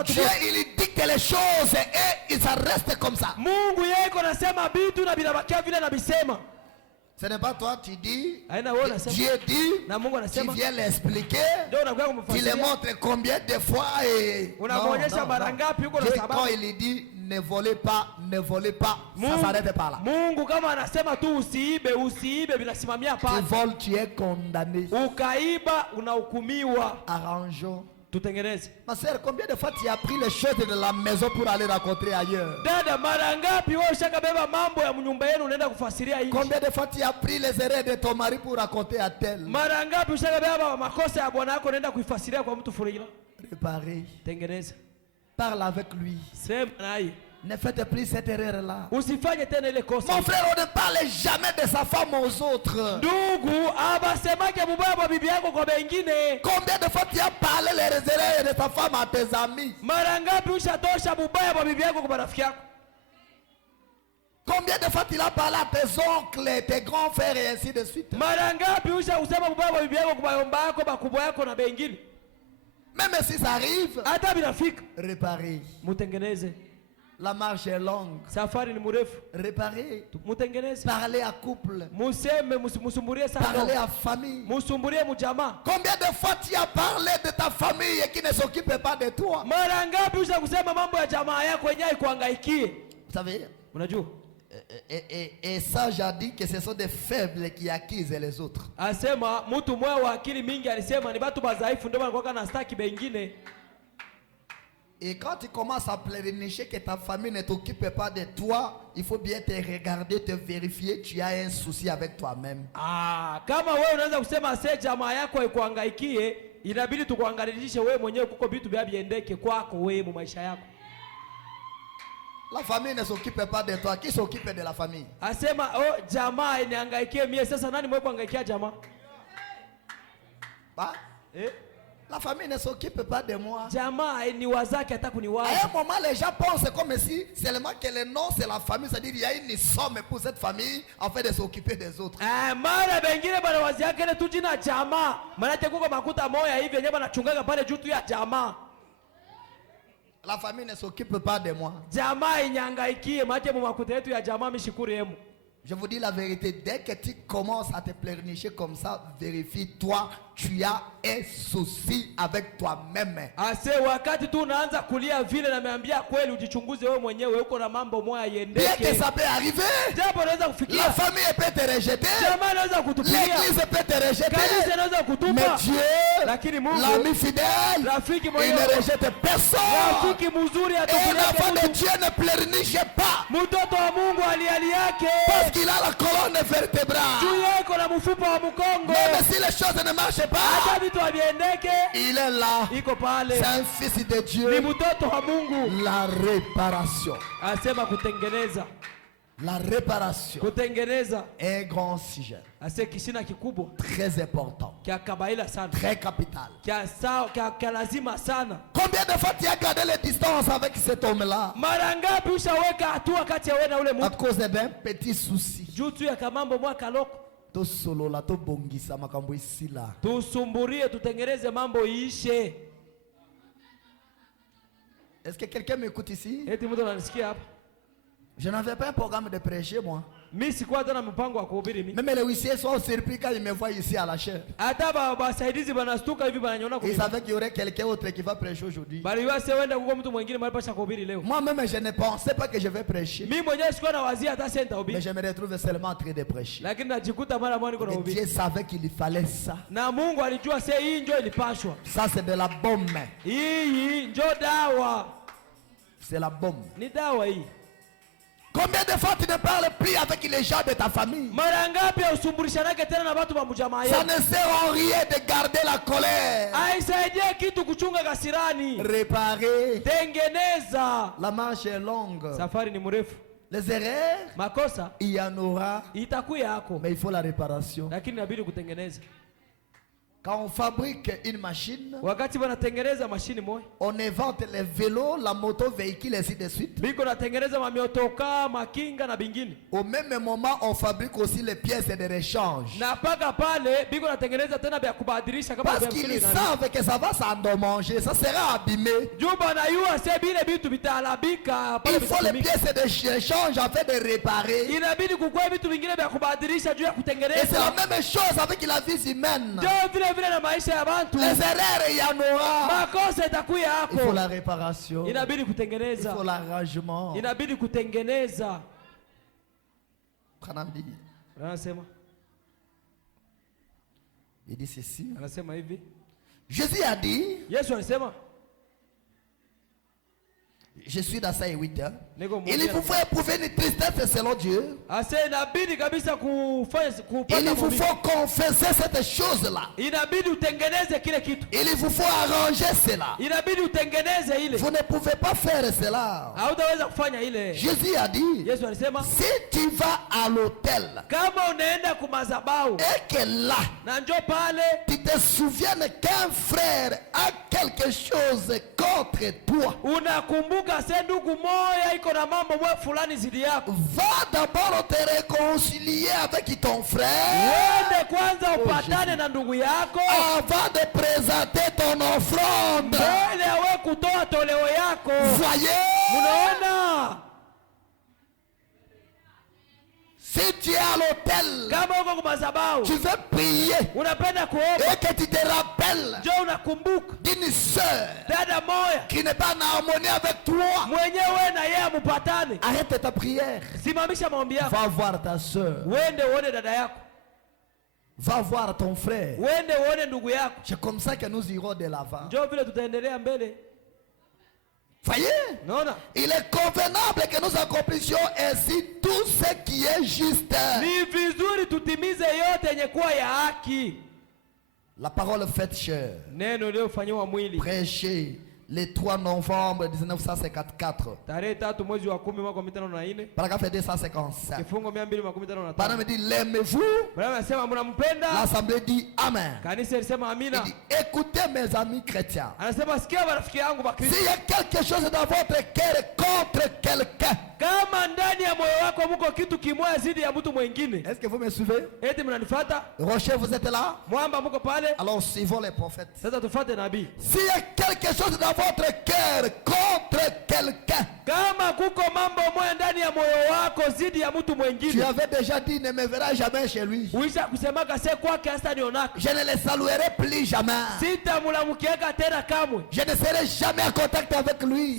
Dieu, il dicte les choses et ça reste comme ça. Ce n'est pas toi, tu dis, Dieu dit, tu viens l'expliquer, tu le montres combien de fois et... Non. Quand il dit, ne volez pas, ça s'arrête pas là. Tu voles, tu es condamné. Arrangeons. Ma soeur, combien de fois tu as pris les choses de la maison pour aller raconter ailleurs? Combien de fois tu as pris les erreurs de ton mari pour raconter à tel? Réparer. Parle avec lui. Ne faites plus cette erreur-là. Mon frère, on ne parle jamais de sa femme aux autres. Combien de fois tu as parlé les erreurs de ta femme à tes amis? Combien de fois tu as parlé à tes oncles, tes grands frères et ainsi de suite? Même si ça arrive, réparer. La marche est longue. Réparer. Parler à couple. Parler à famille. Combien de fois tu as parlé de ta famille et qui ne s'occupe pas de toi? Vous savez, et ça j'ai dit que ce sont des faibles qui accusent les autres. Et quand tu commences à pleurnicher que ta famille ne t'occupe pas de toi, il faut bien te regarder, te vérifier, tu as un souci avec toi-même. La famille ne s'occupe pas de toi. Qui s'occupe de la famille? Bah? La famille ne s'occupe pas de moi. À un moment, les gens pensent comme si seulement que le nom c'est la famille, c'est-à-dire qu'il y a une somme pour cette famille afin de s'occuper des autres. La famille ne s'occupe pas de moi. Je vous dis la vérité, dès que tu commences à te pleurnicher comme ça, vérifie-toi, tu as un souci avec toi-même. Bien que ça peut arriver, la famille peut te rejeter, l'église peut te rejeter, mais Dieu, l'ami fidèle, il ne rejette personne. Et l'enfant de Dieu ne pleurniche pas, parce qu'il a la colonne vertébrale. Même si les choses ne marchent pas, il est là. C'est un fils de Dieu. La réparation. La réparation est un grand sujet. Très important. Très capital. Combien de fois tu as gardé les distances avec cet homme-là à cause d'un petit souci? Est-ce que quelqu'un m'écoute ici? Je n'avais pas un programme de prêcher, moi. Même les huissiers sont surpris quand ils me voient ici à la chaire. Ils savaient qu'il y aurait quelqu'un autre qui va prêcher aujourd'hui. Moi-même, je ne pensais pas que je vais prêcher. Mais je me retrouve seulement en train de prêcher. Et Dieu savait qu'il fallait ça. Ça, c'est de la bombe. C'est la bombe. Combien de fois tu ne parles plus avec les gens de ta famille? Mara ngapi usumbulishanake tena na watu wa mjamaa yako? Ça ne sert en rien de garder la colère. Haisaidie kitu kuchunga kasirani. Réparer. Tengeneza. La marche est longue. Safari ni mrefu. Les erreurs, makosa il y en aura. Itakuwa yako. Mais il faut la réparation. Lakini inabidi kutengeneza. Quand on fabrique une machine, wakati wanatengeneza mashini moja, on invente les vélos, la moto, véhicule, ainsi de suite. Biko natengeneza mamiotoka, makinga na bingine. Au même moment, on fabrique aussi les pièces de rechange. Na paka pale, biko natengeneza tena vya kubadilisha kama parce qu'ils savent que ça va s'endommager, ça sera abîmé. Juba na yua se bile bitu bitalabika. Il faut les pièces de rechange afin de réparer. Inabidi kukua bitu vingine vya kubadilisha juu ya kutengeneza. Et c'est la même chose avec la vie humaine. Les erreurs il y en aura. Makosa itakuwa hapo. Il faut la réparation. Inabidi kutengeneza. Il faut l'arrangement. Inabidi kutengeneza. Kanambi. Anasema. Il dit ceci. Anasema hivi. Jésus a dit. Yesu alisema. Je suis dans ça et 8 heures. Il vous faut éprouver une tristesse selon Dieu. Il vous faut confesser cette chose-là. Il vous faut arranger cela. Vous ne pouvez pas faire cela. Jésus a dit, si tu vas à l'autel et que là, tu te souviens qu'un frère a quelque chose contre toi, va d'abord te réconcilier avec ton frère avant de présenter ton offrande. Voyez, si tu es à l'autel, tu veux prier et que tu te rappelles d'une soeur qui n'est pas en harmonie avec toi, arrête ta prière. Va voir ta soeur. Va voir ton frère. C'est comme ça que nous irons de l'avant. Voyez, il est convenable que nous accomplissions ainsi tout ce qui est juste. La parole faite chair. Prêché le 3 novembre 1954. Paragraphe 257. Pendant me dit, l'aimez-vous? L'assemblée dit Amen. Il dit, écoutez mes amis chrétiens. S'il y a quelque chose dans votre cœur contre quelqu'un, est-ce que vous me suivez? Rocher, vous êtes là? Alors suivons les prophètes. S'il y a quelque chose dans votre cœur contre quelqu'un, tu avais déjà dit, ne me verrai jamais chez lui. Je ne le saluerai plus jamais. Je ne serai jamais en contact avec lui.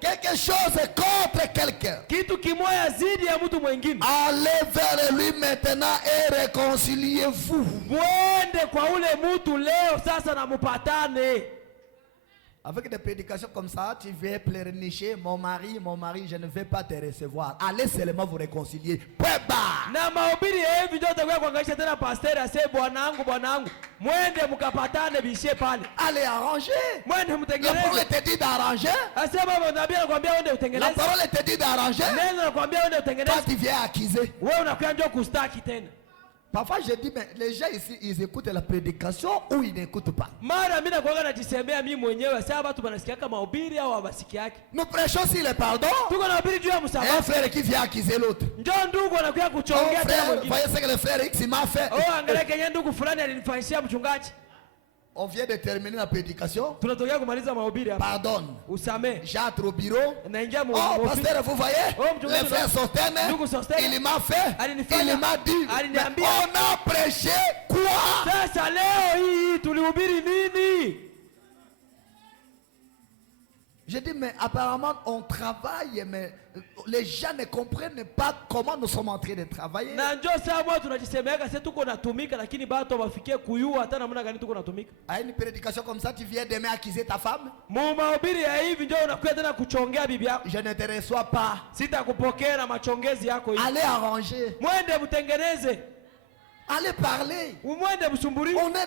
Quelque chose contre quelqu'un, allez vers lui maintenant et réconciliez-vous. Avec des prédications comme ça, tu veux pleurnicher, mon mari, je ne vais pas te recevoir. Allez seulement vous réconcilier. Allez arranger. La parole te dit d'arranger. La parole te dit d'arranger. Toi tu viens accuser. Parfois je dis, mais les gens ici, ils écoutent la prédication ou ils n'écoutent pas. Nous prêchons sur le pardon. Un frère qui vient accuser l'autre. Voyez ce que le frère X m'a fait. On vient de terminer la prédication. Pardonne. J'entre au bureau. Oh, pasteur, vous voyez, le frère Sosten, il m'a fait, il m'a dit, on a prêché quoi? Je Je dis, mais apparemment, on travaille, mais les gens ne comprennent pas comment nous sommes en train de travailler. À une prédication comme ça, tu viens demain accuser ta femme. Je ne te reçois pas. Allez arranger. Allez parler. On est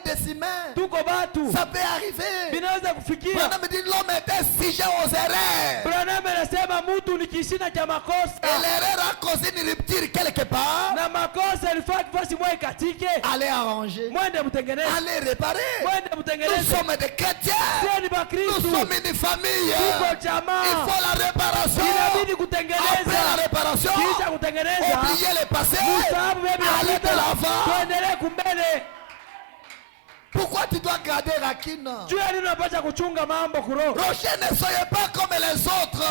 des humains. Ça peut arriver. Branham dit l'homme était sujet aux erreurs. Et l'erreur a causé une rupture quelque part. Allez arranger. Allez réparer. Nous sommes des chrétiens. Nous sommes une famille. Il faut la réparation. Après la réparation, oubliez le passé. Allez de l'avant. Pourquoi tu dois garder Rakine? Rocher, ne soyez pas comme les autres.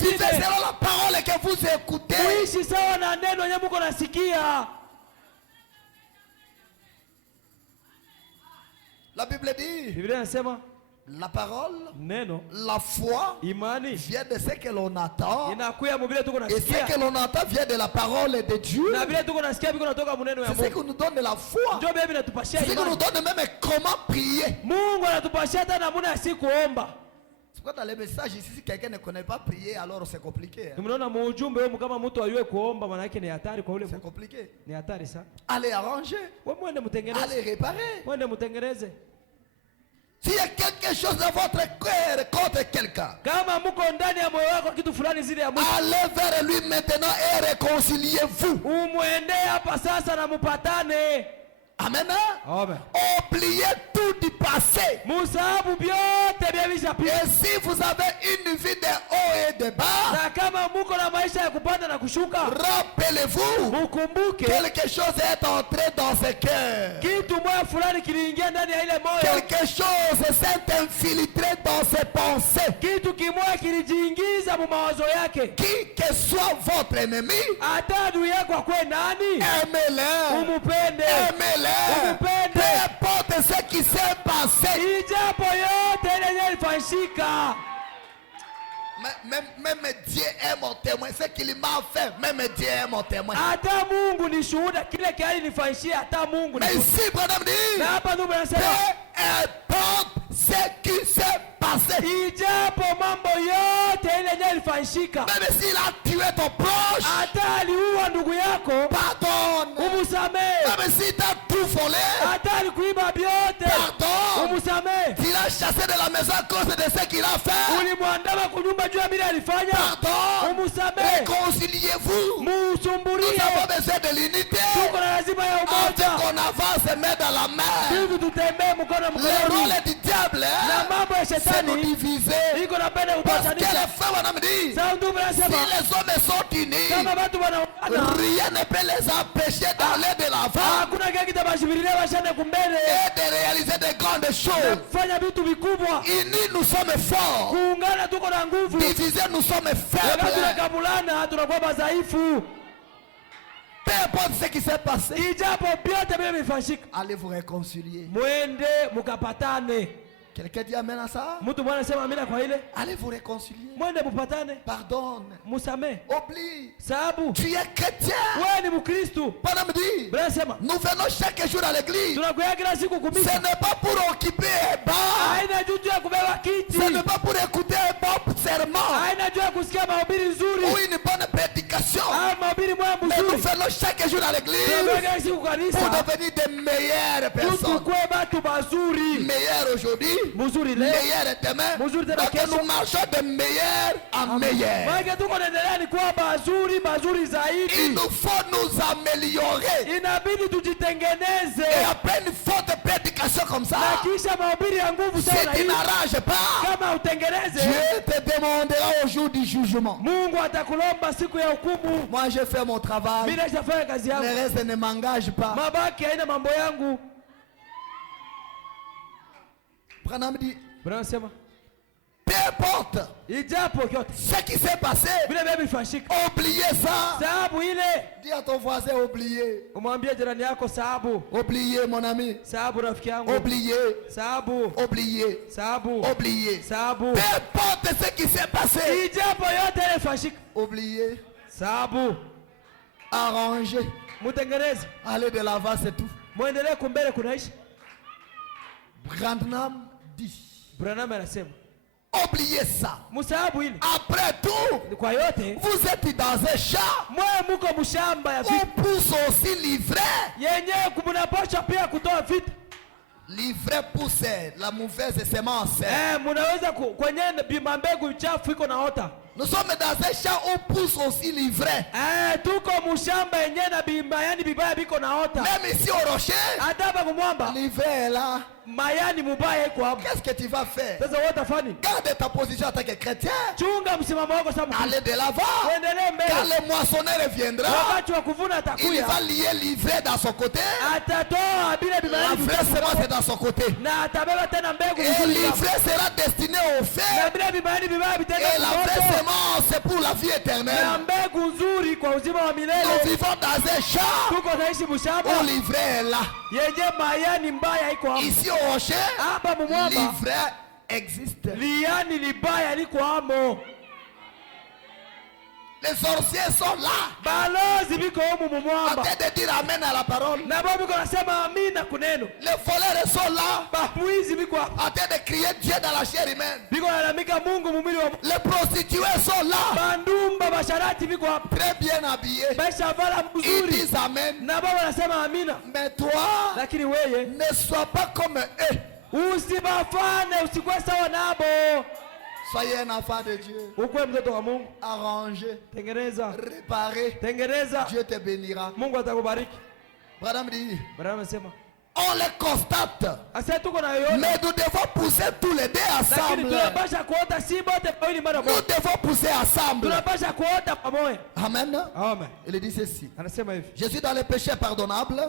Vivez selon la parole que vous écoutez. La Bible dit, la parole, la foi vient de ce que l'on attend. Et ce que l'on attend vient de la parole de Dieu. C'est ce qui nous donne la foi. C'est ce qui nous donne même comment prier. C'est pourquoi dans les messages ici, si quelqu'un ne connaît pas prier, alors c'est compliqué. C'est compliqué. Allez arranger. Allez réparer. S'il y a quelque chose dans votre cœur contre quelqu'un, allez vers lui maintenant et réconciliez-vous. Amen. Oubliez tout du passé. Et si vous avez une vie de haut et de bas, rappelez-vous, quelque chose est entré dans ce cœur. Quelque chose s'est infiltré dans ses pensées. Qui que soit votre ennemi, aimez-le. Aimez-le. Peu importe ce qui s'est passé. Même Dieu est mon témoin. Ce qu'il m'a fait, même Dieu est mon témoin. Mais ici, Branham dit, peu importe ce qui s'est passé. Même s'il a tué ton proche, pardonne. Même s'il t'a tout volé, pardonne. S'il a chassé de la maison à cause de ce qu'il a fait, pardonne. Réconciliez-vous. Nous avons besoin de l'unité. Afin qu'on avance et met dans la main. Le rôle du diable, c'est nous diviser. Parce que les femmes me disent, si les hommes sont unis, rien ne peut les empêcher d'aller de l'avant et de réaliser de grandes choses. Unis, nous sommes forts. Divisés, nous sommes faibles. Peu importe ce qui s'est passé, allez vous réconcilier. Quelqu'un dit amen à ça? Allez vous réconcilier. Pardonne. Oublie. Tu es chrétien. Branham dit, nous venons chaque jour à l'église. Ce n'est pas pour occuper un bar. Ce n'est pas pour écouter un bon serment ou une bonne prédication. Mais nous venons chaque jour à l'église pour devenir de meilleures personnes. Meilleures aujourd'hui, meilleures demain. Donc nous marchons de meilleur en meilleur. Il nous faut nous améliorer. Et après une forte prédication comme ça, si tu n'arranges pas, Dieu te demandera au jour du jugement. Moi je fais mon travail. Le reste ne m'engage pas. Branham dit, Peu importe ce qui s'est passé, oubliez ça. Dis à ton voisin, oubliez. Oubliez mon ami. Oubliez. Oubliez. Oubliez. Peu importe ce qui s'est passé, oubliez. Arrangez. Allez de l'avant, c'est tout. Branham dit. Oubliez ça. Après tout, vous êtes dans un champ. On pousse aussi l'ivraie. L'ivraie pousse la mauvaise semence. Nous sommes dans un champ où pousse aussi l'ivraie. Même ici au rocher, l'ivraie est là. Qu'est-ce que tu vas faire? Garde ta position en tant que chrétien. Allez de l'avant. Quand le moissonneur viendra, il va lier l'ivraie dans son côté. La vraie semence est dans son côté. Et l'ivraie sera destinée au fer. Et la vraie semence c'est pour la vie éternelle. Nous vivons dans un champ où l'ivraie est là. Ici au rocher, l'ivraie existe. Les sorciers sont là. En train de dire amen à la parole. Les voleurs sont là. En train de crier Dieu dans la chair humaine. Les prostituées sont là. Très bien habillées. Ils disent amen. Mais toi, ne sois pas comme eux. Soyez un enfant de Dieu. Arrangez. Réparez. Dieu te bénira. Branham dit. On les constate. Mais nous devons pousser tous les deux ensemble. Nous devons pousser ensemble. Amen. Il dit ceci. Je suis dans les péchés pardonnables.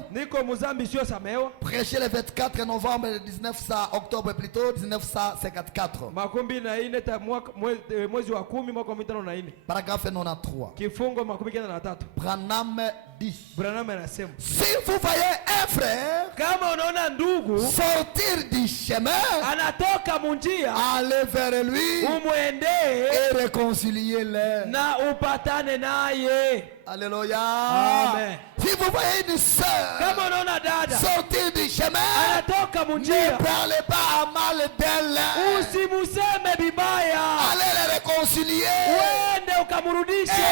Prêché le 24 novembre 1900, octobre plutôt 1954. Paragraphe 93. Branham dit. Si vous voyez un frère sortir du chemin, allez vers lui et réconciliez-les. Alléluia. Amen. Si vous voyez une sœur sortir du chemin, ne parlez pas à mal d'elle. Allez les réconcilier.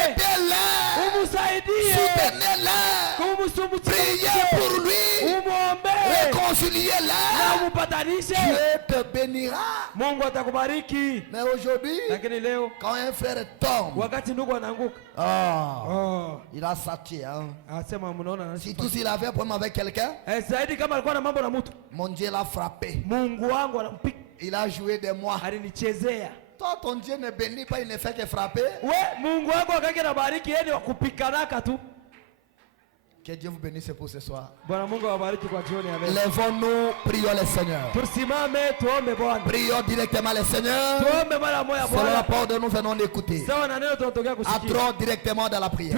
Aidez-les. Soutenez-les. Priez pour lui. Réconciliez-les. Dieu te bénira. Mais aujourd'hui, quand un frère tombe, il a sati. Si tout s'il avait un problème avec quelqu'un, mon Dieu l'a frappé. Il a joué de moi. Toi, ton Dieu ne bénit pas, il ne fait que frapper. Que Dieu vous bénisse pour ce soir. Lèvons-nous, prions le Seigneur. Prions directement le Seigneur. C'est la parole de nous venons d'écouter. Entrons directement dans la prière.